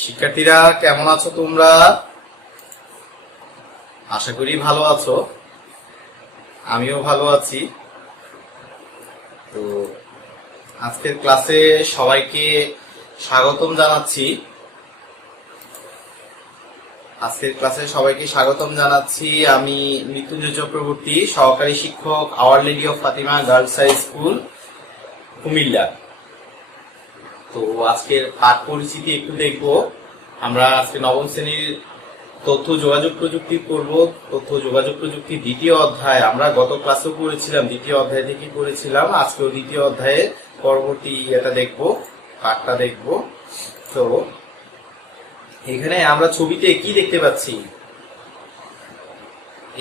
শিক্ষার্থীরা কেমন আছো তোমরা? আশা করি ভালো আছো। আমিও ভালো আছি। তো আজকের ক্লাসে সবাইকে স্বাগতম জানাচ্ছি। আমি মৃত্যুঞ্জয় চক্রবর্তী, সহকারী শিক্ষক, our lady of Fatima girls high school, Comilla. তো আজকের পাঠ পরিচিতি একটু দেখবো। আমরা আজকে নবম শ্রেণীর তথ্য যোগাযোগ প্রযুক্তি করব। তথ্য যোগাযোগ প্রযুক্তি দ্বিতীয় অধ্যায় আমরা গত ক্লাসেও পড়েছিলাম, দ্বিতীয় অধ্যায় থেকে পড়েছিলাম। আজকেও দ্বিতীয় অধ্যায়ে পরবর্তী পাঠটা দেখব। তো এখানে আমরা ছবিতে কি দেখতে পাচ্ছি?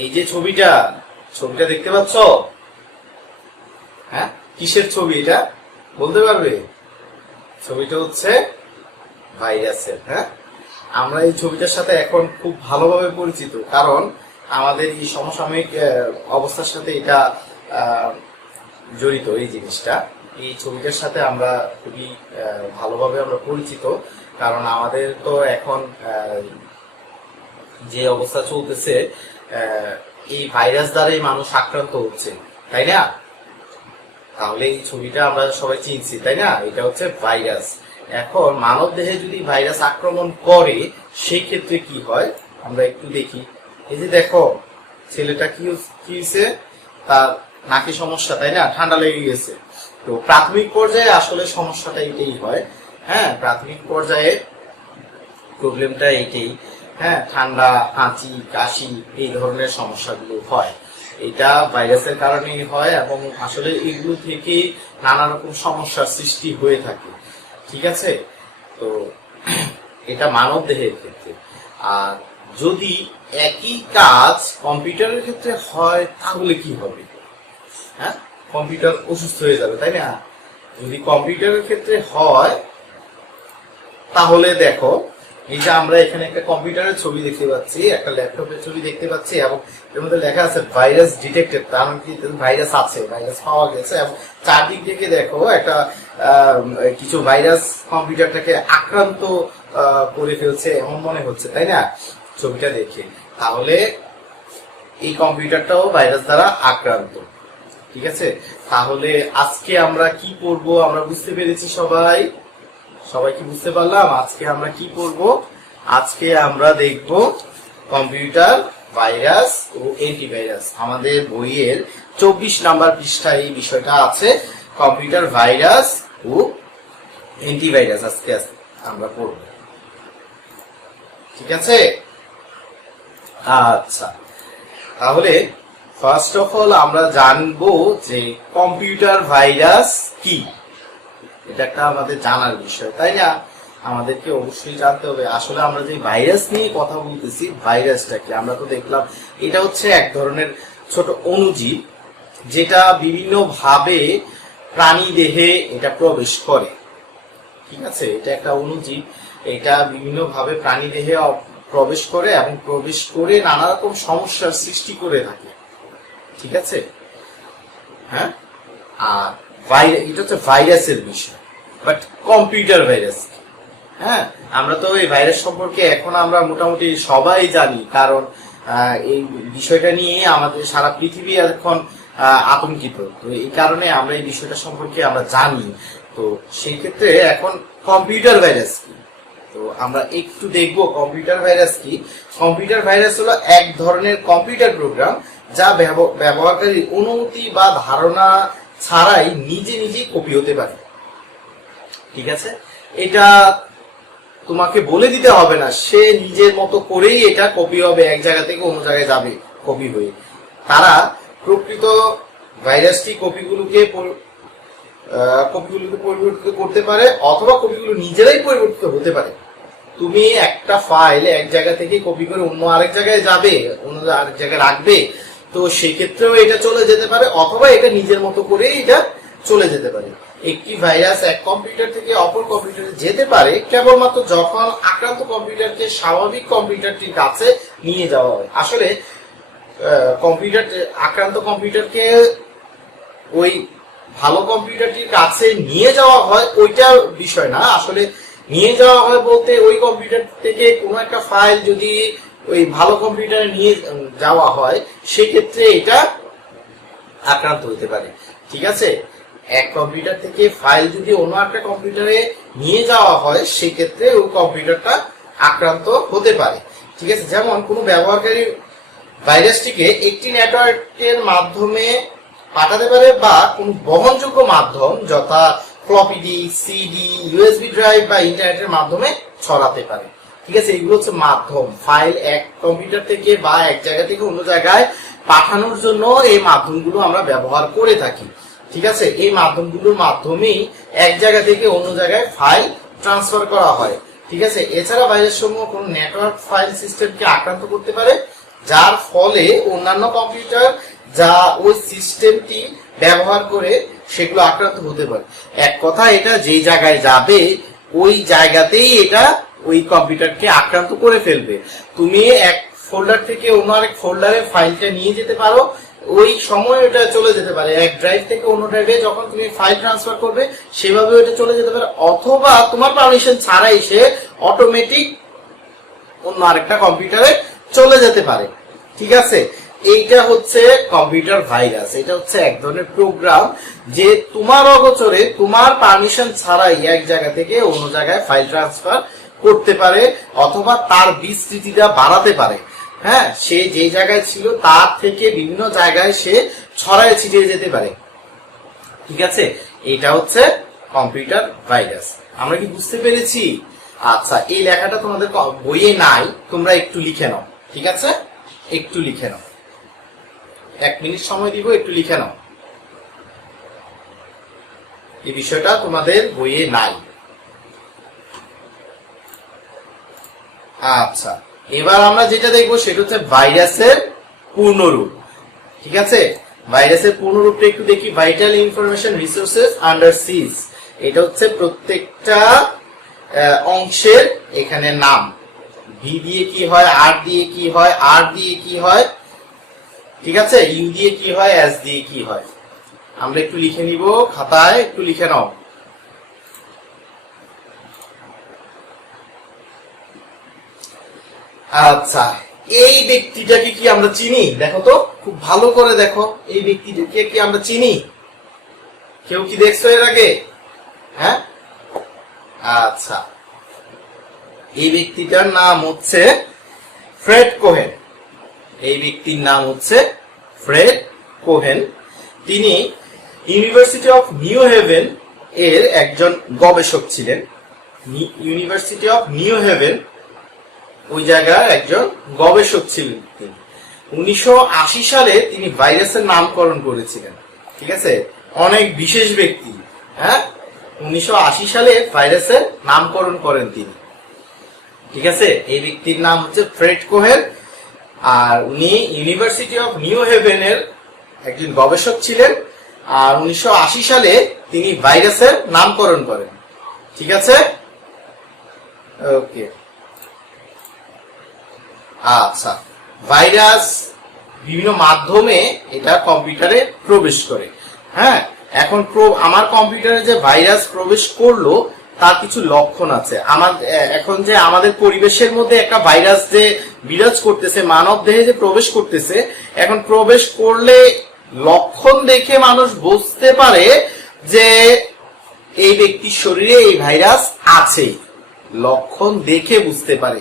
এই যে ছবিটা দেখতে পাচ্ছ? হ্যাঁ, কিসের ছবি এটা বলতে পারবে? ছবিটা হচ্ছে ভাইরাসের। হ্যাঁ, আমরা এই ছবিটার সাথে এখন খুব ভালোভাবে পরিচিত, কারণ আমাদের এই সমসাময়িক অবস্থার সাথে এটা জড়িত। এই জিনিসটা, এই ছবিটার সাথে আমরা খুবই ভালোভাবে আমরা পরিচিত, কারণ আমাদের তো এখন যে অবস্থা চলতেছে, এই ভাইরাস দ্বারাই মানুষ আক্রান্ত হচ্ছে, তাই না? তাহলে এই ছবিটা আমরা সবাই চিনছি, তাই না? এটা হচ্ছে ভাইরাস। এখন মানব দেহে যদি ভাইরাস আক্রমণ করে সেই ক্ষেত্রে কি হয় আমরা একটু দেখি। এই যে দেখো, ছেলেটা কি হয়েছে, তার নাকি সমস্যা, তাই না? ঠান্ডা লেগে গেছে। তো প্রাথমিক পর্যায়ে আসলে সমস্যাটা এটাই হয়। হ্যাঁ, প্রাথমিক পর্যায়ে প্রবলেমটা এটাই। হ্যাঁ, ঠান্ডা, হাঁচি, কাশি, এই ধরনের সমস্যাগুলো হয়। এটা ভাইরাসের কারণেই হয়, এবং আসলে এগুলো থেকে নানা রকম সমস্যার সৃষ্টি হয়ে থাকে। ঠিক আছে? তো এটা মানব দেহের ক্ষেত্রে। আর যদি একই কাজ কম্পিউটারের ক্ষেত্রে হয় তাহলে কি হবে? হ্যাঁ, কম্পিউটার অসুস্থ হয়ে যাবে, তাই না? যদি কম্পিউটারের ক্ষেত্রে হয় তাহলে দেখো, এই যে আমরা এখানে একটা কম্পিউটারের ছবি দেখতে পাচ্ছি, একটা ল্যাপটপের ছবি দেখতে পাচ্ছি, এবং এর মধ্যে লেখা আছে ভাইরাস ডিটেক্টেড। তার মানে কি ভাইরাস আছে, ভাইরাস পাওয়া গেছে। এবং চারদিক থেকে দেখো একটা কিছু ভাইরাস কম্পিউটারটাকে আক্রান্ত করে ফেলছে এমন মনে হচ্ছে, তাই না ছবিটা দেখে? তাহলে এই কম্পিউটারটাও ভাইরাস দ্বারা আক্রান্ত। ঠিক আছে? তাহলে আজকে আমরা কি পড়ব আমরা বুঝতে পেরেছি সবাই কি বুঝতে পারলাম? আজকে আমরা কি পড়বো? আজকে আমরা দেখব কম্পিউটার ভাইরাস ও অ্যান্টিভাইরাস। আমাদের বইয়ের 24 নাম্বার পৃষ্ঠায় এই বিষয়টা আছে, কম্পিউটার ভাইরাস ও অ্যান্টিভাইরাস। আজকে আমরা পড়ব। ঠিক আছে? আচ্ছা, তাহলে ফার্স্ট অফ অল আমরা জানবো যে কম্পিউটার ভাইরাস কি। এটা একটা আমাদের জানার বিষয়, তাই না? আমাদেরকে অবশ্যই জানতে হবে। আসলে আমরা যে ভাইরাস নিয়ে কথা বলতেছি, ভাইরাসটা কি? আমরা তো দেখলাম এটা হচ্ছে এক ধরনের ছোট অণুজীব, যেটা বিভিন্ন ভাবে প্রাণী দেহে এটা প্রবেশ করে। ঠিক আছে? এটা একটা অণুজীব, এটা বিভিন্ন ভাবে প্রাণী দেহে প্রবেশ করে, এবং প্রবেশ করে নানা রকম সমস্যার সৃষ্টি করে থাকে। ঠিক আছে? হ্যাঁ, আর এটা হচ্ছে ভাইরাসের বিষয়। বাট কম্পিউটার ভাইরাস, হ্যাঁ, আমরা তো এই ভাইরাস সম্পর্কে এখন আমরা মোটামুটি সবাই জানি, কারণ এই বিষয়টা নিয়ে আমাদের সারা পৃথিবী এখন আতঙ্কিত। তো এই কারণে আমরা এই বিষয়টা সম্পর্কে আমরা জানি। তো সেই ক্ষেত্রে এখন কম্পিউটার ভাইরাস কি, তো আমরা একটু দেখবো কম্পিউটার ভাইরাস কি। কম্পিউটার ভাইরাস হলো এক ধরনের কম্পিউটার প্রোগ্রাম যা ব্যবহারকারীর অনুমতি বা ধারণা ছাড়াই নিজে কপি হতে পারে। ঠিক আছে? এটা তোমাকে বলে দিতে হবে না, সে নিজের মতো করেই এটা কপি হবে, এক জায়গা থেকে অন্য জায়গায় যাবে কপি হয়ে। তারা প্রকৃত ভাইরাসটি কপিগুলোকে পরিবর্তিত করতে পারে, অথবা কপিগুলো নিজেরাই পরিবর্তিত হতে পারে। তুমি একটা ফাইল এক জায়গা থেকে কপি করে অন্য আরেক জায়গায় যাবে, অন্য আরেক জায়গায় রাখবে, তো সেই ক্ষেত্রেও এটা চলে যেতে পারে, অথবা এটা নিজের মতো করেই এটা চলে যেতে পারে। একটি ভাইরাস এক কম্পিউটার থেকে অপর কম্পিউটারে যেতে পারে কেবলমাত্র যখন আক্রান্ত কম্পিউটারকে স্বাভাবিক কম্পিউটারটির কাছে নিয়ে যাওয়া হয়। আসলে আক্রান্ত কম্পিউটারকে ওই ভালো কম্পিউটারটির কাছে নিয়ে যাওয়া হয়, ওইটা বিষয় না। আসলে নিয়ে যাওয়া হয় বলতে ওই কম্পিউটার থেকে কোনো একটা ফাইল যদি ওই ভালো কম্পিউটারে নিয়ে যাওয়া হয় সেক্ষেত্রে এটা আক্রান্ত হতে পারে। ঠিক আছে, এক কম্পিউটার থেকে ফাইল যদি অন্য একটা কম্পিউটারে নিয়ে যাওয়া হয় সেক্ষেত্রে ওই কম্পিউটারটা আক্রান্ত হতে পারে। ঠিক আছে, যেমন কোনো ব্যবহারকারী ভাইরাসটিকে একটি নেটওয়ার্কের মাধ্যমে পাঠাতে পারে বা কোনো বহনযোগ্য মাধ্যম যথা floppy disk, CD, USB drive বা ইন্টারনেটের মাধ্যমে ছড়াতে পারে। ঠিক আছে, এগুলো হচ্ছে মাধ্যম। ফাইল এক কম্পিউটার থেকে বা এক জায়গা থেকে অন্য জায়গায় পাঠানোর জন্য এই মাধ্যমগুলো আমরা ব্যবহার করে থাকি। ঠিক আছে, এই মাধ্যমগুলোর মাধ্যমেই এক জায়গা থেকে অন্য জায়গায় ফাইল ট্রান্সফার করা হয়। ঠিক আছে, এছাড়া ভাইরাস সমূহ কোন নেটওয়ার্ক ফাইল সিস্টেমকে আক্রান্ত করতে পারে যার ফলে অন্যান্য কম্পিউটার যা ওই সিস্টেমটি ব্যবহার করে সেগুলো আক্রান্ত হতে পারে। এক কথা, এটা যেই জায়গায় যাবে ওই জায়গাতেই এটা ওই কম্পিউটারকে আক্রান্ত করে ফেলবে। তুমি এক ফোল্ডার থেকে অন্য আরেক ফোল্ডারে ফাইলটা নিয়ে যেতে পারো, ওই সময় ওটা চলে যেতে পারে। এক ড্রাইভ থেকে অন্য ড্রাইভে যখন তুমি ফাইল ট্রান্সফার করবে সেভাবে ওটা চলে যেতে পারে, অথবা তোমার পারমিশন ছাড়াই সে অটোমেটিক অন্য আরেকটা কম্পিউটারে চলে যেতে পারে। ঠিক আছে, এইটা হচ্ছে কম্পিউটার ভাইরাস। এটা হচ্ছে এক ধরনের প্রোগ্রাম যে তোমার অগোচরে তোমার পারমিশন ছাড়াই এক জায়গা থেকে অন্য জায়গায় ফাইল ট্রান্সফার করতে পারে অথবা তার বিস্তৃতিটা বাড়াতে পারে। হ্যাঁ, সে যে জায়গায় ছিল তার থেকে বিভিন্ন জায়গায় সে ছড়ায় ছিটিয়ে যেতে পারে। ঠিক আছে, এটা হচ্ছে কম্পিউটার ভাইরাস। আমরা কি বুঝতে পেরেছি? আচ্ছা, এই লেখাটা তোমাদের বইয়ে নাই, তোমরা একটু লিখে নাও। ঠিক আছে, একটু লিখে নাও, 1 মিনিট সময় দিব, একটু লিখে নাও। এই বিষয়টা তোমাদের বইয়ে নাই। আচ্ছা, এবার আমরা যেটা দেখবো সেটা হচ্ছে ভাইরাসের পূর্ণরূপ। ঠিক আছে, ভাইরাসের পূর্ণরূপটা একটু দেখি। ভাইটাল ইনফরমেশন রিসোর্সেস আন্ডার সিজ, এটা হচ্ছে প্রত্যেকটা অংশের এখানে নাম। ভি দিয়ে কি হয়, আর দিয়ে কি হয়, আর দিয়ে কি হয়, ঠিক আছে, ইউ দিয়ে কি হয়, এস দিয়ে কি হয়। আমরা একটু লিখে নিব, খাতায় একটু লিখে নাও। আচ্ছা, এই ব্যক্তিটাকে কি আমরা চিনি? দেখো তো, খুব ভালো করে দেখো, এই ব্যক্তিটাকে কি আমরা চিনি? কেউ কি দেখছো এর আগে? হ্যাঁ, আচ্ছা, এই ব্যক্তিটার নাম হচ্ছে ফ্রেড কোহেন। এই ব্যক্তির নাম হচ্ছে ফ্রেড কোহেন। তিনি ইউনিভার্সিটি অফ নিউ হেভেন এর একজন গবেষক ছিলেন। ইউনিভার্সিটি অফ নিউ হেভেন ওই জায়গায় একজন গবেষক ছিলেন তিনি। 1980 সালে তিনি ভাইরাসের নামকরণ করেছিলেন। ঠিক আছে, অনেক বিশেষ ব্যক্তি। হ্যাঁ, 1980 সালে ভাইরাসের নামকরণ করেন তিনি। ঠিক আছে, এই ব্যক্তির নাম হচ্ছে ফ্রেড কোহেন, আর উনি ইউনিভার্সিটি অফ নিউ হেভেনের একজন গবেষক ছিলেন। আর 1980 সালে তিনি ভাইরাসের নামকরণ করেন। ঠিক আছে, ওকে। আচ্ছা, ভাইরাস বিভিন্ন মাধ্যমে এটা কম্পিউটারে প্রবেশ করে। হ্যাঁ, এখন আমার কম্পিউটারে যে ভাইরাস প্রবেশ করলো তার কিছু লক্ষণ আছে। এখন যে আমাদের পরিবেশের মধ্যে একটা ভাইরাস যে বিরাজ করতেছে, মানব দেহে যে প্রবেশ করতেছে, এখন প্রবেশ করলে লক্ষণ দেখে মানুষ বুঝতে পারে যে এই ব্যক্তির শরীরে এই ভাইরাস আছে। লক্ষণ দেখে বুঝতে পারে,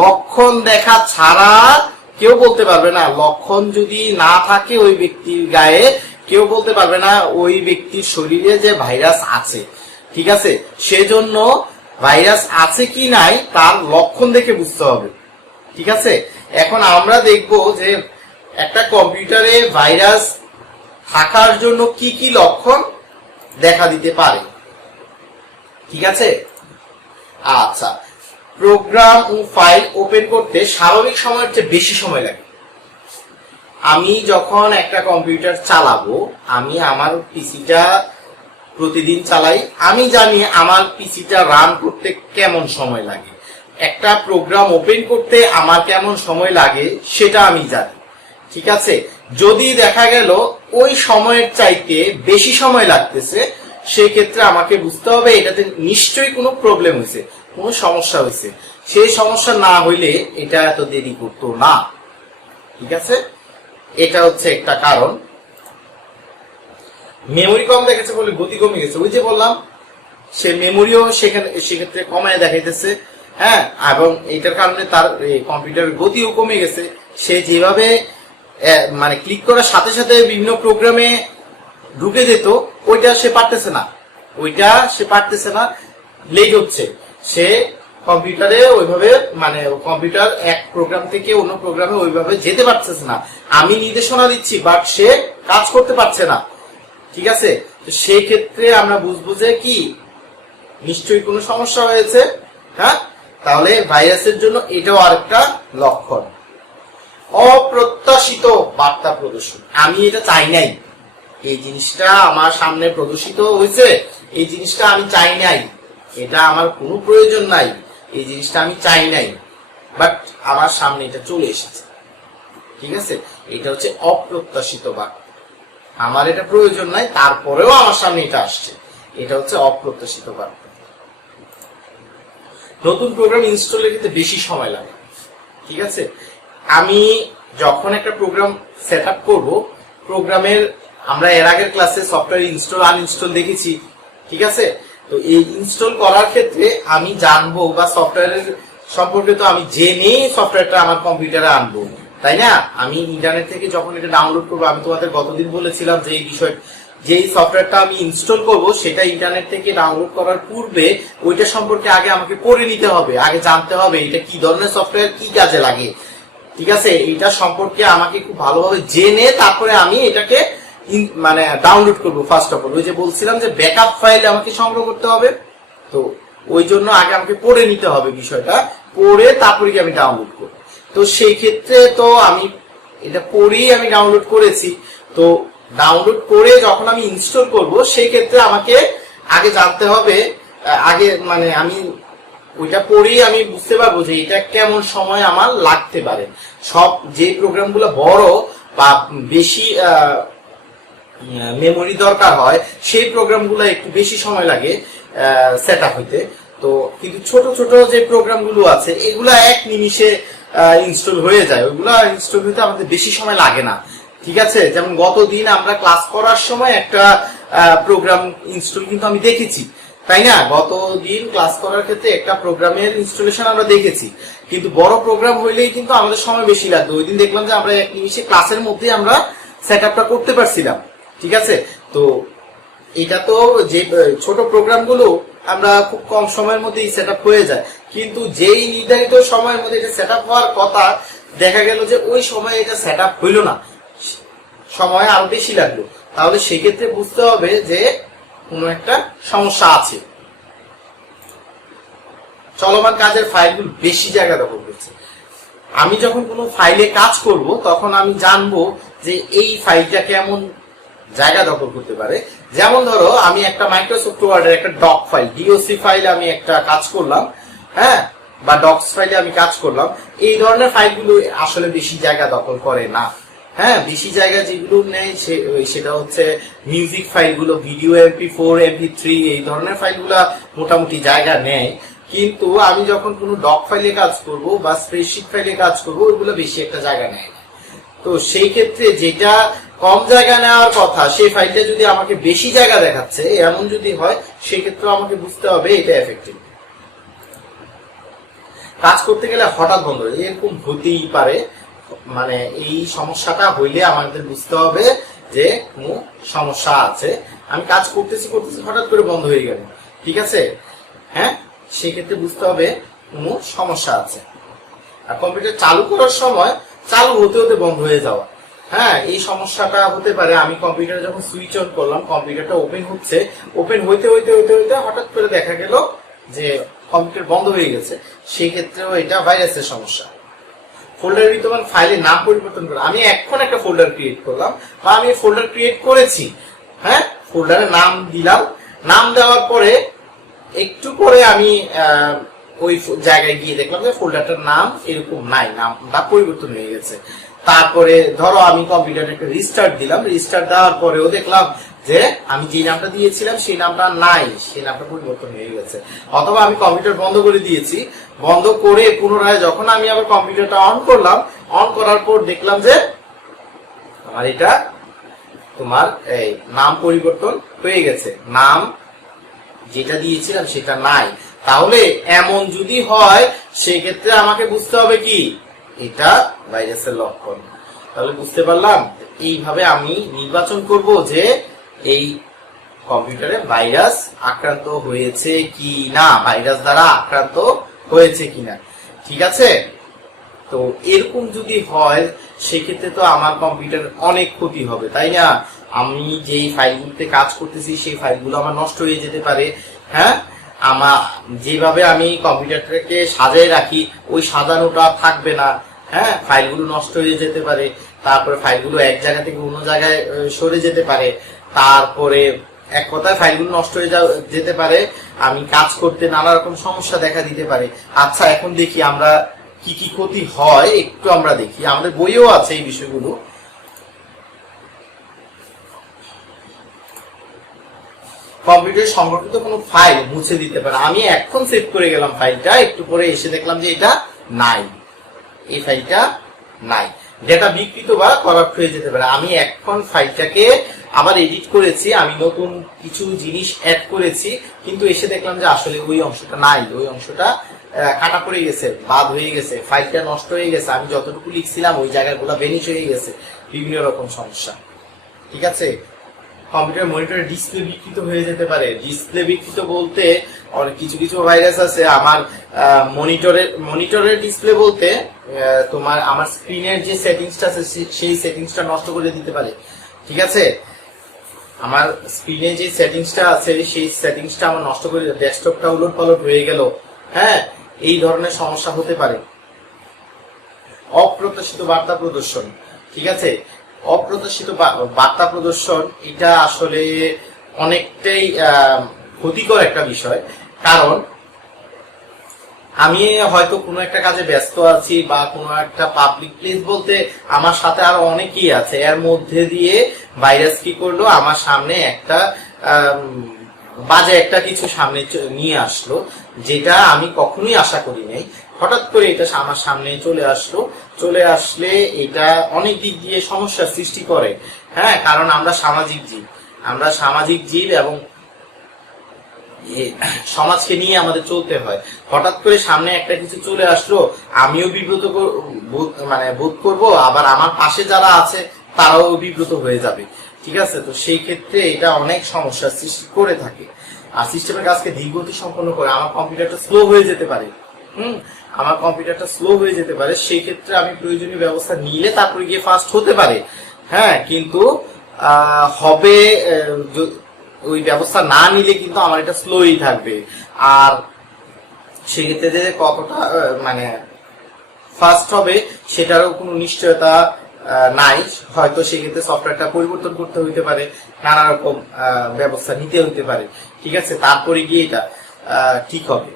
লক্ষণ দেখা ছাড়া কেউ বলতে পারবে না। লক্ষণ যদি না থাকে ওই ব্যক্তির গায়ে, কেউ বলতে পারবে না ওই ব্যক্তির শরীরে যে ভাইরাস আছে। ঠিক আছে, সেজন্য ভাইরাস আছে কি নাই তার লক্ষণ দেখে বুঝতে হবে। ঠিক আছে, এখন আমরা দেখব যে একটা কম্পিউটারে ভাইরাস থাকার জন্য কি কি লক্ষণ দেখা দিতে পারে। ঠিক আছে, আচ্ছা, প্রোগ্রাম ও ফাইল ওপেন করতে স্বাভাবিক সময়ের চেয়ে বেশি সময় লাগে। আমি যখন একটা কম্পিউটার চালাবো, আমি আমার পিসিটা প্রতিদিন চালাই, আমি জানি আমার পিসিটা রান করতে কেমন সময় লাগে, একটা প্রোগ্রাম ওপেন করতে আমার কেমন সময় লাগে সেটা আমি জানি। ঠিক আছে, যদি দেখা গেল ওই সময়ের চাইতে বেশি সময় লাগতেছে, সেক্ষেত্রে আমাকে বুঝতে হবে এটাতে নিশ্চয়ই কোনো প্রবলেম হয়েছে। কোনো সমস্যা হয়েছে, সেই সমস্যা না হইলে এটা এত দেরি করতো না। ঠিক আছে, এটা হচ্ছে একটা কারণ। মেমোরি কম দেখাচ্ছে বলে গতি কমে গেছে, ওই যে বললাম সে মেমোরিও সেক্ষেত্রে কমায় দেখাইতেছে। হ্যাঁ, এবং এটার কারণে তার কম্পিউটারের গতিও কমে গেছে। সে যেভাবে মানে ক্লিক করার সাথে সাথে বিভিন্ন প্রোগ্রামে ঢুকে যেত, ওইটা সে পারতেছে না, লেট হচ্ছে। সে কম্পিউটারে ওইভাবে মানে কম্পিউটার এক প্রোগ্রাম থেকে অন্য প্রোগ্রামে ওইভাবে যেতে পারতেছে না। আমি নির্দেশনা দিচ্ছি বাট সে কাজ করতে পারছে না। ঠিক আছে, তো সেই ক্ষেত্রে আমরা বুঝবো যে কি নিশ্চয়ই কোনো সমস্যা হয়েছে। হ্যাঁ, তাহলে ভাইরাসের জন্য এটাও আরেকটা লক্ষণ। অপ্রত্যাশিত বার্তা প্রদর্শন, আমি এটা চাই নাই, এই জিনিসটা আমার সামনে প্রদর্শিত হয়েছে, এই জিনিসটা আমি চাই নাই, এটা আমার কোনো প্রয়োজন নাই, এই জিনিসটা আমি চাই নাই, বাট আমার সামনে এটা চলে এসেছে। ঠিক আছে, এটা হচ্ছে অপ্রত্যাশিত বার্তা। আমার এটা প্রয়োজন নাই, তারপরেও আমার সামনে এটা আসছে, এটা হচ্ছে অপ্রত্যাশিত বার্তা। নতুন প্রোগ্রাম ইনস্টলের ক্ষেত্রে বেশি সময় লাগে। ঠিক আছে, আমি যখন একটা প্রোগ্রাম সেট আপ করবো, প্রোগ্রামের আমরা এর আগের ক্লাসে সফটওয়্যার ইনস্টল আনইনস্টল দেখেছি। ঠিক আছে, তো এই ইনস্টল করার ক্ষেত্রে আমি জানবো বা সফটওয়্যারের সম্পর্কে তো আমি জেনেই সফটওয়্যারটা আমার কম্পিউটারে আনবো, তাই না? আমি ইন্টারনেট থেকে যখন এটা ডাউনলোড করবো, আমি তোমাদের গতদিন বলেছিলাম যে এই বিষয়, যেই সফটওয়্যারটা আমি ইনস্টল করব সেটা ইন্টারনেট থেকে ডাউনলোড করার পূর্বে ওইটা সম্পর্কে আগে আমাকে পড়ে নিতে হবে, আগে জানতে হবে এটা কি ধরনের সফটওয়্যার, কি কাজে লাগে। ঠিক আছে, এইটা সম্পর্কে আমাকে খুব ভালোভাবে জেনে তারপরে আমি এটাকে মানে ডাউনলোড করব। ফার্স্ট অফ অল ওই যে বলছিলাম যে ব্যাকআপ ফাইল আমাকে সংগ্রহ করতে হবে, তো ওই জন্য আগে আমাকে পড়ে নিতে হবে বিষয়টা, পড়ে তারপরে কি আমি ডাউনলোড করব। তো সেই ক্ষেত্রে তো আমি এটা পড়েই আমি ডাউনলোড করেছি। তো ডাউনলোড করে যখন আমি ইনস্টল করব সেই ক্ষেত্রে আমাকে আগে জানতে হবে, আগে মানে আমি ওইটা পড়েই আমি বুঝতে পারবো যে এটা কেমন সময় আমার লাগতে পারে। সব যে প্রোগ্রামগুলো বড় বা বেশি মেমোরি দরকার হয় সেই প্রোগ্রামগুলো একটু বেশি সময় লাগে সেট আপ হইতে। তো কিন্তু ছোট ছোট যে প্রোগ্রামগুলো আছে এগুলা এক নিমিষে ইনস্টল হয়ে যায়, ওইগুলা ইনস্টল হইতে আমাদের বেশি সময় লাগে না। ঠিক আছে, যেমন গতদিন আমরা ক্লাস করার সময় একটা প্রোগ্রাম ইনস্টল কিন্তু আমি দেখেছি, তাই না? গতদিন ক্লাস করার ক্ষেত্রে একটা প্রোগ্রামের ইনস্টলেশন আমরা দেখেছি, কিন্তু বড় প্রোগ্রাম হইলেই কিন্তু আমাদের সময় বেশি লাগবে। ওই দিন দেখলাম যে আমরা এক নিমিষে ক্লাসের মধ্যে আমরা সেট আপটা করতে পারছিলাম। ঠিক আছে, তো এটা তো যে ছোট প্রোগ্রামগুলো আমরা খুব কম সময়ের মধ্যে সেট আপ হয়ে যায়, কিন্তু যেই নির্ধারিত সময়ের মধ্যে এটা সেট আপ হওয়ার কথা দেখা গেল যে ওই সময় এটা সেট আপ হইল না, সময় আরো বেশি লাগলো। তাহলে সেক্ষেত্রে বুঝতে হবে যে কোনো একটা সমস্যা আছে। চলমান কাজের ফাইলগুলো বেশি জায়গা দখল করছে। আমি যখন কোনো ফাইলে কাজ করব তখন আমি জানবো যে এই ফাইলটা কেমন জায়গা দখল করতে পারে। যেমন ধরো আমি একটা মাইক্রোসফট ওয়ার্ডের একটা ডক ফাইল, ডিওসি ফাইলে আমি একটা কাজ করলাম, হ্যাঁ, বা ডক্স ফাইলে আমি কাজ করলাম। এই ধরনের ফাইলগুলো আসলে বেশি জায়গা দখল করে না। হ্যাঁ, বেশি জায়গা যেগুলো নেয় সেটা হচ্ছে মিউজিক ফাইলগুলো, ভিডিও MP4 MP3 এই ধরনের ফাইলগুলো মোটামুটি জায়গা নেয়। কিন্তু আমি যখন কোনো ডক ফাইলে কাজ করব বা স্প্রেডশিট ফাইলে কাজ করব ওইগুলো বেশি একটা জায়গা নেয় না। তো সেই ক্ষেত্রে যেটা কম জায়গা নেওয়ার কথা সেই ফাইলটা যদি আমাকে বেশি জায়গা দেখাচ্ছে এমন যদি হয়, সেক্ষেত্রে আমাকে বুঝতে হবে এটা এফেক্টিভ। কাজ করতে গেলে হঠাৎ বন্ধ হয়ে এরকম হতেই পারে, মানে এই সমস্যাটা হইলে আমাদের বুঝতে হবে যে কোনো সমস্যা আছে। আমি কাজ করতেছি হঠাৎ করে বন্ধ হয়ে গেল, ঠিক আছে, হ্যাঁ, সেক্ষেত্রে বুঝতে হবে কোনো সমস্যা আছে। আর কম্পিউটার চালু করার সময় চালু হতে হতে বন্ধ হয়ে যাওয়া, হ্যাঁ, এই সমস্যাটা হতে পারে। আমি কম্পিউটার যখন সুইচ অন করলাম, কম্পিউটারটা ওপেন হচ্ছে, ওপেন হইতে হইতে হইতে হইতে হঠাৎ করে দেখা গেল যে কম্পিউটার বন্ধ হয়ে গেছে, সেই ক্ষেত্রেও এটা ভাইরাসের সমস্যা। ফোল্ডার বিদ্যমান ফাইলের নাম পরিবর্তন করা, আমি এখন একটা ফোল্ডার ক্রিয়েট করলাম বা আমি ফোল্ডার ক্রিয়েট করেছি, হ্যাঁ, ফোল্ডারে নাম দিলাম, নাম দেওয়ার পরে একটু পরে আমি ওই জায়গায় গিয়ে দেখলাম যে ফোল্ডারটার নাম এরকম নাই, নামটা পরিবর্তন হয়ে গেছে। তারপরে ধরো আমি কম্পিউটার একটা রিস্টার্ট দিলাম, রিস্টার্ট দেওয়ার পরেও দেখলাম যে আমি যে নামটা দিয়েছিলাম সেই নামটা নাই, সেই নামটা পরিবর্তন হয়ে গেছে। অথবা আমি কম্পিউটার বন্ধ করে দিয়েছি, বন্ধ করে পুনরায় যখন আমি আবার কম্পিউটারটা অন করলাম, অন করার পর দেখলাম যে আমার এটা তোমার এই নাম পরিবর্তন হয়ে গেছে, নাম যেটা দিয়েছিলাম সেটা নাই। তাহলে এমন যদি হয় সেক্ষেত্রে আমাকে বুঝতে হবে কি এটা ভাইরাসের লক্ষণ। তাহলে বুঝতে পারলাম এইভাবে আমি নির্বাচন করব যে এই কম্পিউটারে ভাইরাস আক্রান্ত হয়েছে কি না, ভাইরাস দ্বারা আক্রান্ত হয়েছে কিনা। ঠিক আছে, তো এরকম যদি হয় সেক্ষেত্রে তো আমার কম্পিউটার অনেক ক্ষতি হবে, তাই না? আমি যেই ফাইলগুলোতে কাজ করতেছি সেই ফাইলগুলো আমার নষ্ট হয়ে যেতে পারে। হ্যাঁ, আমার যেভাবে আমি কম্পিউটারটাকে সাজিয়ে রাখি ওই সাজানোটা থাকবে না। হ্যাঁ, ফাইলগুলো নষ্ট হয়ে যেতে পারে, তারপরে ফাইলগুলো এক জায়গা থেকে অন্য জায়গায় সরে যেতে পারে, তারপরে এক কথায় ফাইলগুলো নষ্ট হয়ে যেতে পারে, আমি কাজ করতে নানা রকম সমস্যা দেখা দিতে পারে। আচ্ছা, এখন দেখি আমরা কি কি ক্ষতি হয় একটু আমরা দেখি, আমাদের বইও আছে এই বিষয়গুলো। কম্পিউটারে সংরক্ষিত কোনো ফাইল মুছে দিতে পারে। আমি এখন সেভ করে গেলাম ফাইলটা, একটু পরে এসে দেখলাম যে এটা নাই, এই ফাইলটা নাই, ডেটা বিকৃত বা করাপ্ট হয়ে যেতে পারে। আমি এখন ফাইলটাকে আবার এডিট করেছি, আমি নতুন কিছু জিনিস অ্যাড করেছি, কিন্তু এসে দেখলাম যে আসলে ওই অংশটা নাই, ওই অংশটা কাটা পড়ে গেছে, বাদ হয়ে গেছে, ফাইলটা নষ্ট হয়ে গেছে, আমি যতটুকু লিখছিলাম ওই জায়গাগুলো ভ্যানিশ হয়ে গেছে, বিভিন্ন রকম সমস্যা। ঠিক আছে, কম্পিউটার মনিটরের ডিসপ্লে বিকৃত হয়ে যেতে পারে। ডিসপ্লে বিকৃত বলতে অনেক কিছু কিছু ভাইরাস আছে। আমার মনিটরের ডিসপ্লে বলতে তোমার আমার স্ক্রিনের যে সেটিংসটা আছে সেই সেটিংসটা নষ্ট করে দিতে পারে। ঠিক আছে, আমার স্ক্রিনে যে সেটিংসটা আছে সেই সেটিংসটা আমার নষ্ট করে, ডেস্কটপটা উলট পালট হয়ে গেল। হ্যাঁ, এই ধরনের সমস্যা হতে পারে। অপ্রত্যাশিত বার্তা প্রদর্শন। ঠিক আছে, অপ্রত্যাশিত বার্তা প্রদর্শন এটা আসলে অনেকটাই ক্ষতিকর একটা বিষয়। কারণ আমি হয়তো কোনো একটা কাজে ব্যস্ত আছি বা কোনো একটা পাবলিক প্লেস বলতে আমার সাথে আরো অনেকেই আছে, এর মধ্যে দিয়ে ভাইরাস কি করলো, আমার সামনে একটা বাজে একটা কিছু সামনে নিয়ে আসলো, যেটা আমি কখনোই আশা করি নাই। হঠাৎ করে এটা আমার সামনে চলে আসলো, চলে আসলে এটা অনেক দিক দিয়ে সমস্যার সৃষ্টি করে। হ্যাঁ, কারণ আমরা সামাজিক জীব এবং সমাজকে নিয়ে আমাদের চলতে হয়। হঠাৎ করে সামনে একটা কিছু চলে আসলো, আমিও বিব্রত বোধ করব, আবার আমার পাশে যারা আছে তারাও বিব্রত হয়ে যাবে। ঠিক আছে, তো সেই ক্ষেত্রে এটা অনেক সমস্যার সৃষ্টি করে থাকে। আর সিস্টেমের কাজকে ধীরগতি সম্পন্ন করে। আমার কম্পিউটারটা স্লো হয়ে যেতে পারে। আমার কম্পিউটারটা স্লো হয়ে যেতে পারে, সেই ক্ষেত্রে আমি প্রয়োজনীয় ব্যবস্থা নিলে তারপরে গিয়ে ফাস্ট হতে পারে। হ্যাঁ, কিন্তু হবে ওই ব্যবস্থা না নিলে কিন্তু আমার এটা স্লোই থাকবে। আর সেক্ষেত্রে যে কতটা মানে ফাস্ট হবে সেটারও কোনো নিশ্চয়তা নাই। হয়তো সেক্ষেত্রে সফটওয়্যারটা পরিবর্তন করতে হইতে পারে, নানা রকম ব্যবস্থা নিতে হইতে পারে। ঠিক আছে, তারপরে গিয়ে এটা ঠিক হবে।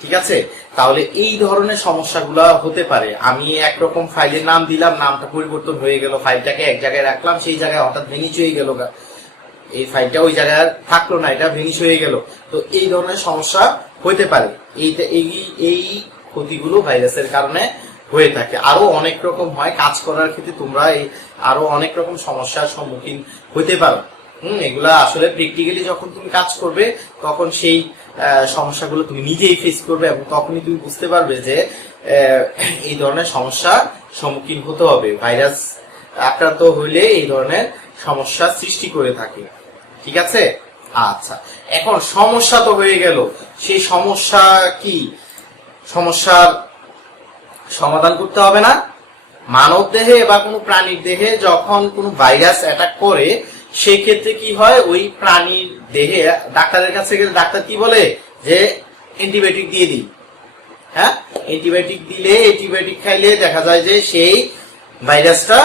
ঠিক আছে, তাহলে এই ধরনের সমস্যাগুলো হতে পারে। আমি একরকম ফাইলের নাম দিলাম, নামটা পরিবর্তন হয়ে গেল, ফাইলটাকে এক জায়গায় রাখলাম, সেই জায়গায় হঠাৎ ভেঙে হয়ে গেল, এই ফাইলটা ওই জায়গায় থাকলো না, এটা ভেনিশ হয়ে গেল। তো এই ধরনের সমস্যা হতে পারে। এই ক্ষতিগুলো ভাইরাসের কারণে হয়ে থাকে। আরো অনেক রকম হয়, কাজ করার ক্ষেত্রে তোমরা আরো অনেক রকম সমস্যার সম্মুখীন হতে পারো। এগুলা আসলে প্র্যাকটিক্যালি যখন তুমি কাজ করবে তখন সেই সমস্যাগুলো তুমি নিজেই ফেস করবে, এবং তখনই তুমি বুঝতে পারবে যে এই ধরনের সমস্যার সম্মুখীন হতে হবে। ভাইরাস আক্রান্ত হইলে এই ধরনের সমস্যা সৃষ্টি করে থাকে। ঠিক আছে, আচ্ছা, এখন সমস্যা তো হয়ে গেল, সেই সমস্যা কি, সমস্যার সমাধান করতে হবে না? মানব দেহে বা কোনো প্রাণীর দেহে যখন কোনো ভাইরাস অ্যাটাক করে সেই ক্ষেত্রে কি হয়, ওই প্রাণীর দেহে ডাক্তারের কাছে গেলে ডাক্তার কি বলে যে অ্যান্টিবায়োটিক দিয়ে দিই। হ্যাঁ, অ্যান্টিবায়োটিক দিলে, অ্যান্টিবায়োটিক খাইলে দেখা যায় যে সেই ভাইরাসটা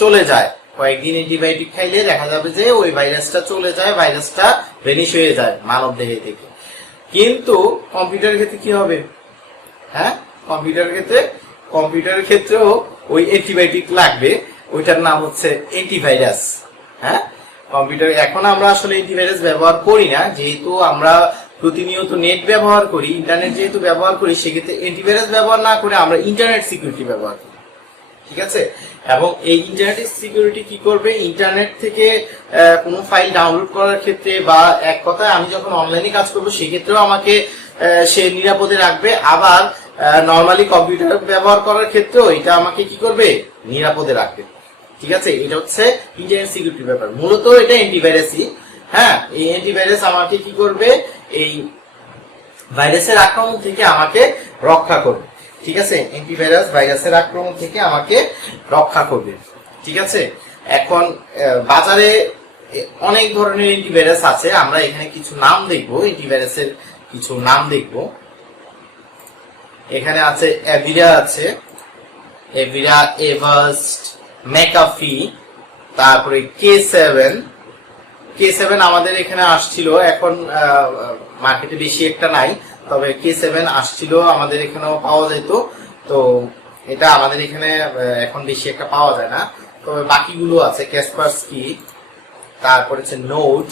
চলে যায়। কয়েকদিন অ্যান্টিবায়োটিক খাইলে দেখা যাবে যে ওই ভাইরাসটা চলে যায়, ভাইরাসটা ভেনিশ হয়ে যায় মানব দেহে থেকে। কিন্তু কম্পিউটারের ক্ষেত্রে কি হবে? হ্যাঁ, কম্পিউটারের ক্ষেত্রেও ওই অ্যান্টিবায়োটিক লাগবে, ওইটার নাম হচ্ছে অ্যান্টিভাইরাস। হ্যাঁ, কম্পিউটার এখন আমরা আসলে অ্যান্টিভাইরাস ব্যবহার করি না, যেহেতু আমরা প্রতিনিয়ত নেট ব্যবহার করি, ইন্টারনেট যেহেতু ব্যবহার করি, সেক্ষেত্রে অ্যান্টিভাইরাস ব্যবহার না করে আমরা ইন্টারনেট সিকিউরিটি ব্যবহার করি। ঠিক আছে, এবং এই ইন্টারনেট সিকিউরিটি কি করবে, ইন্টারনেট থেকে কোনো ফাইল ডাউনলোড করার ক্ষেত্রে বা এক কথায় আমি যখন অনলাইনে কাজ করবো সেক্ষেত্রেও আমাকে সে নিরাপদে রাখবে, আবার নর্মালি কম্পিউটার ব্যবহার করার ক্ষেত্রেও এটা আমাকে কি করবে, নিরাপদে রাখবে। ঠিক আছে, এটা হচ্ছে ইন্টারনেট সিকিউরিটির ব্যাপার, মূলত এটা অ্যান্টিভাইরাসই। হ্যাঁ, এই অ্যান্টিভাইরাস আমাকে কি করবে, এই ভাইরাসের আক্রমণ থেকে আমাকে রক্ষা করবে। ঠিক আছে, অ্যান্টিভাইরাস ভাইরাসের আক্রমণ থেকে আমাকে রক্ষা করবে। ঠিক আছে, এখন বাজারে অনেক ধরনের অ্যান্টিভাইরাস আছে, আমরা এখানে কিছু নাম দেখবো, অ্যান্টিভাইরাসের কিছু নাম দেখবো। এখানে আছে এভিরা, আছে এভিরা, এভাস্ট, ম্যাকাফি, তারপরে K7 আমাদের এখানে আসছিল, এখন মার্কেটে বেশি একটা নাই, তবে K7 আসছিল আমাদের এখানেও পাওয়া যেত, তো এটা আমাদের এখানে এখন বেশি একটা পাওয়া যায় না, তবে বাকিগুলো আছে ক্যাসপারস্কি, তারপরে হচ্ছে নোট,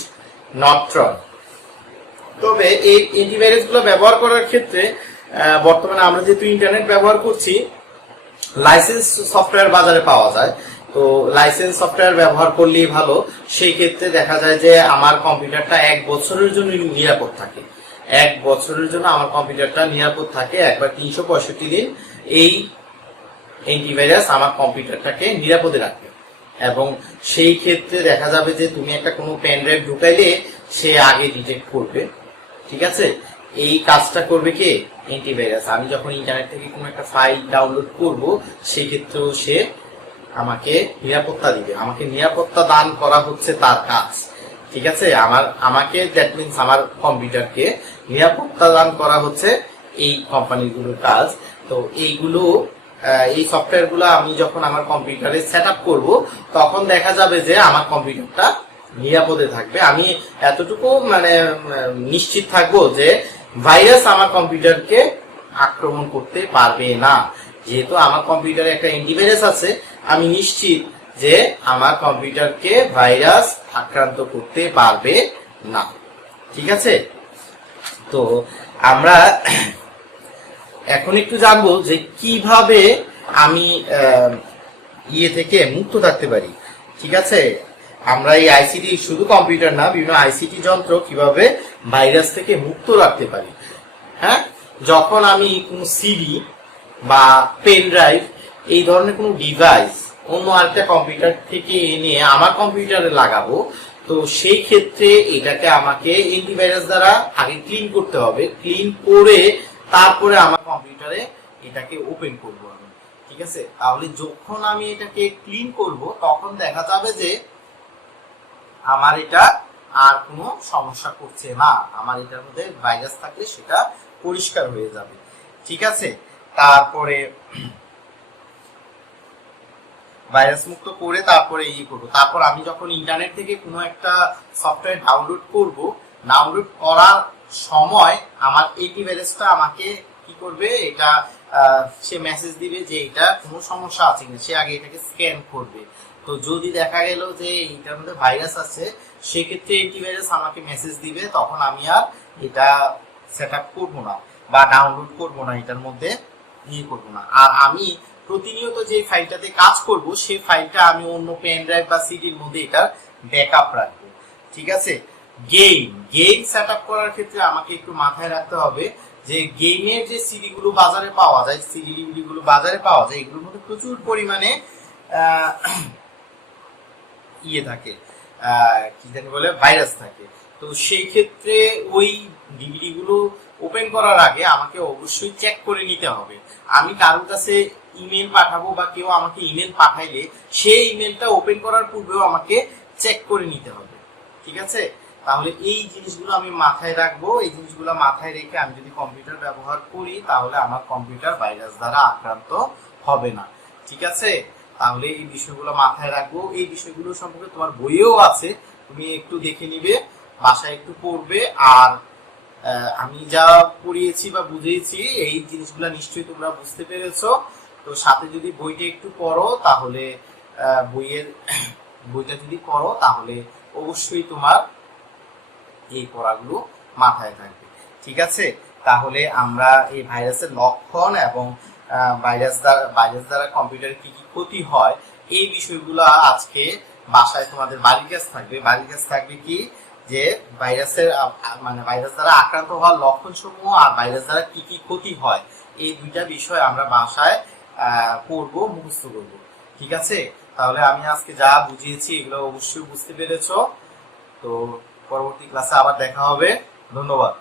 নট্রন। তবে এই অ্যান্টিভাইরাস গুলো ব্যবহার করার ক্ষেত্রে বর্তমানে আমরা যেহেতু ইন্টারনেট ব্যবহার করছি, লাইসেন্স সফটওয়্যার বাজারে পাওয়া যায়, তো লাইসেন্স সফটওয়্যার ব্যবহার করলেই ভালো। সেই ক্ষেত্রে দেখা যায় যে আমার কম্পিউটারটা 1 বছরের জন্য নিরাপদ থাকে, 1 বছরের জন্য আমার কম্পিউটারটা নিরাপদ থাকে, একবার 365 দিন এই অ্যান্টিভাইরাস আমার কম্পিউটারটাকে নিরাপদে রাখবে। এবং সেই ক্ষেত্রে দেখা যাবে যে তুমি একটা কোনো পেন ড্রাইভ ঢুকাইলে সে আগে ডিটেক্ট করবে। ঠিক আছে, এই কাজটা করবে কে, অ্যান্টিভাইরাস। আমি যখন ইন্টারনেট থেকে কোনো একটা ফাইল ডাউনলোড করব, সেই ক্ষেত্রেও সে আমাকে নিরাপত্তা দিবে, আমাকে নিরাপত্তা দান করা হচ্ছে তার কাজ। ঠিক আছে, আমাকে দ্যাট মিনস আমার কম্পিউটারকে নিরাপত্তা দান করা হচ্ছে এই কোম্পানিগুলোর কাজ। তো এইগুলো এই সফটওয়্যার গুলো আমি যখন আমার কম্পিউটারে সেট আপ করবো, তখন দেখা যাবে যে আমার কম্পিউটারটা নিরাপদে থাকবে। আমি এতটুকু মানে নিশ্চিত থাকবো যে ভাইরাস আমার কম্পিউটারকে আক্রমণ করতে পারবে না, যেহেতু আমার কম্পিউটারে একটা অ্যান্টিভাইরাস আছে, আমি নিশ্চিত যে আমার কম্পিউটারকে ভাইরাস আক্রান্ত করতে পারবে না। ঠিক আছে, তো আমরা এখন একটু জানবো যে কিভাবে আমি ইয়ে থেকে মুক্ত থাকতে পারি। ঠিক আছে, আমরা এই আইসিটি, শুধু কম্পিউটার না, বিভিন্ন আইসিটি যন্ত্র কিভাবে ভাইরাস থেকে মুক্ত রাখতে পারি। হ্যাঁ, যখন আমি কোনো সিডি বা পেন ড্রাইভ এই ধরনের কোনো ডিভাইস অন্য আরেকটা কম্পিউটার থেকে এনে আমার কম্পিউটারে লাগাবো, তো সেই ক্ষেত্রে এটাকে আমাকে অ্যান্টিভাইরাস দ্বারা আগে ক্লিন করতে হবে। ক্লিন করে তারপরে আমার কম্পিউটারে এটাকে ওপেন করবো আমি। ঠিক আছে, তাহলে যখন আমি এটাকে ক্লিন করব, তখন দেখা যাবে যে আমার এটা আর কোনো সমস্যা করছে না, আমার এটার মধ্যে ভাইরাস থাকলে সেটা পরিষ্কার হয়ে যাবে। ঠিক আছে, তারপরে ভাইরাস মুক্ত করে তারপরে ইয়ে করবো। তারপর আমি যখন ইন্টারনেট থেকে কোনো একটা সফটওয়্যার ডাউনলোড করব, ডাউনলোড করার সময় আমার অ্যান্টিভাইরাসটা আমাকে কি করবে, এটা সে মেসেজ দিবে যে এটা কোনো সমস্যা আছে কিনা, সে আগে এটাকে স্ক্যান করবে। তো যদি দেখা গেল যে এটার মধ্যে ভাইরাস আছে, সেক্ষেত্রে অ্যান্টিভাইরাস আমাকে মেসেজ দিবে, তখন আমি আর এটা সেট আপ করবো না বা ডাউনলোড করবো না, এটার মধ্যে ইয়ে করবো না। আর আমি প্রতিনিয়ত যে ফাইলটাতে কাজ করব, সেই ফাইলটা আমি অন্য পেন ড্রাইভ বা সিডির মধ্যে এটার ব্যাকআপ রাখবো। ঠিক আছে, গেম সেট আপ করার ক্ষেত্রে আমাকে একটু মাথায় রাখতে হবে যে গেমের যে সিডি গুলো বাজারে পাওয়া যায়, এগুলোর মধ্যে প্রচুর পরিমাণে ইয়ে থাকে, কি জানি বলে, ভাইরাস থাকে। তো সেই ক্ষেত্রে ওই ডিভিডি গুলো ওপেন করার আগে আমাকে অবশ্যই চেক করে নিতে হবে। আমি কারোর কাছে ইমেল পাঠাবো বা কেউ আমাকে ইমেল পাঠাইলে সেই ইমেলটা ওপেন করার পূর্বেও আমাকে চেক করে নিতে হবে। ঠিক আছে, তাহলে এই জিনিসগুলো আমি মাথায় রাখবো। এই জিনিসগুলো মাথায় রেখে আমি যদি কম্পিউটার ব্যবহার করি, তাহলে আমার কম্পিউটার ভাইরাস দ্বারা আক্রান্ত হবে না। ঠিক আছে, তাহলে এই বিষয়গুলো মাথায় রাখবো। এই বিষয়গুলো সম্পর্কে তোমার বইয়েও আছে, তুমি একটু দেখে নিবে, বাসায় একটু পড়বে। আর আমি যা পড়িয়েছি বা বুঝিয়েছি, এই জিনিসগুলো নিশ্চয়ই তোমরা বুঝতে পেরেছো। তো সাথে যদি বইটা একটু পড়ো, তাহলে বইটা যদি পড়ো, তাহলে অবশ্যই তোমার এই পড়াগুলো মাথায় থাকবে। ঠিক আছে, তাহলে আমরা এই ভাইরাসের লক্ষণ এবং ভাইরাস দ্বারা কম্পিউটারে কি কি ক্ষতি হয় এই বিষয়গুলো আজকে বাসায় তোমাদের বাড়ির কাজ থাকবে। বাড়ির কাজ থাকবে কি, যে ভাইরাসের মানে ভাইরাস দ্বারা আক্রান্ত হওয়ার লক্ষণ সমূহ আর ভাইরাস দ্বারা কি কি ক্ষতি হয় এই দুইটা বিষয় আমরা বাসায় পড়বো, মুখস্থ করবো। ঠিক আছে, তাহলে আমি আজকে যা বুঝিয়েছি এগুলো অবশ্যই বুঝতে পেরেছো। তো পরবর্তী ক্লাসে আবার দেখা হবে। ধন্যবাদ।